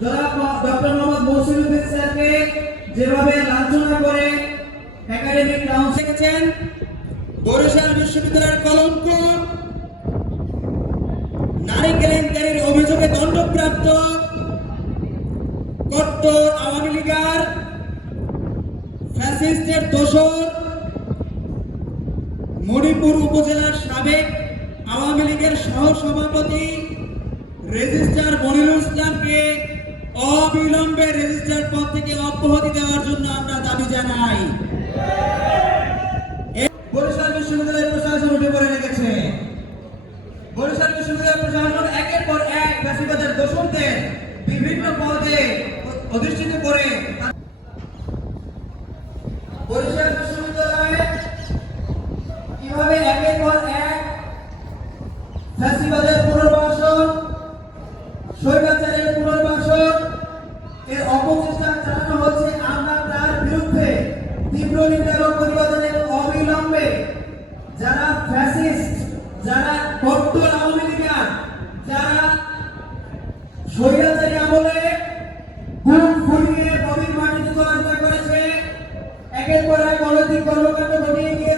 জনাব ডক্টর মোহাম্মদ স্যারকে যেভাবে করে বরিশাল বিশ্ববিদ্যালয়ের নারী অভিযোগে দণ্ডপ্রাপ্ত কট্টর আওয়ামী লীগার ফ্যাসিস্টের দোসর মণিপুর উপজেলার সাবেক আওয়ামী লীগের সহ সভাপতি রেজিস্ট্রার মনিরুল ইসলামকে অবিলম্বে রেজিস্ট্রার পদ থেকে অব্যাহতি দেওয়ার জন্য আমরা দাবি জানাই। বরিশাল বিশ্ববিদ্যালয়ের প্রশাসন উঠে পড়ে লেগেছে। বরিশাল বিশ্ববিদ্যালয়ের প্রশাসন একের পর এক ফ্যাসিবাদের দোষরদের বিভিন্ন পদে অধিষ্ঠিত করে বরিশাল বিশ্ববিদ্যালয়ে কীভাবে একের পর এক ফ্যাসিবাদের পুনর্বাসন, স্বৈরাচারের স্বৈরাচারী আমলে বুক ফুলিয়ে নদীর মাটিতে চলাচল করেছে। একের পর এক অনৈতিক কর্মকাণ্ড ঘটিয়ে গিয়েছে।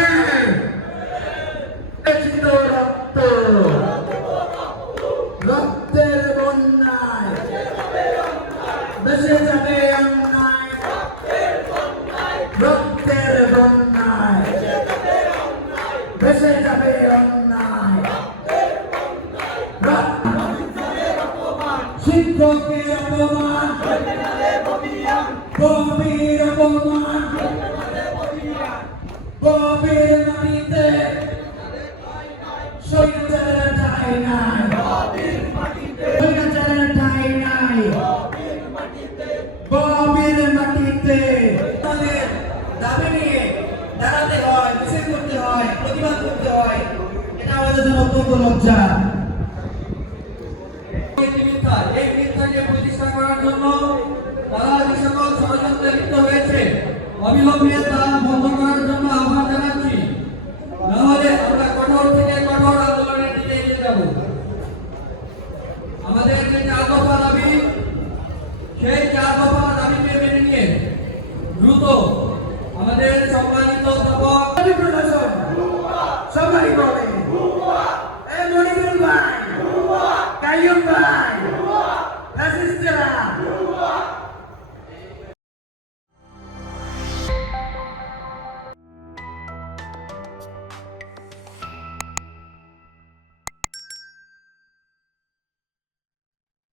রক্তের বন্যায় বেঁচে যাবে অন্যায় শিক্ষকের অপমান গভীর অপমান গভীর মাটিতে সৈন্যদের ঠাই নাই দাবি নিয়ে দাঁড়াতে হয় মিছিল করতে হয় প্রতিবাদ করতে হয় এটা আমাদের জন্য অত্যন্ত লজ্জা এই মিথ্যা, এই মিথ্যাকে প্রতিষ্ঠা করার জন্য তারা যে সকল ষড়যন্ত্রে লিপ্ত হয়েছে অবিলম্বে তা Kalimba!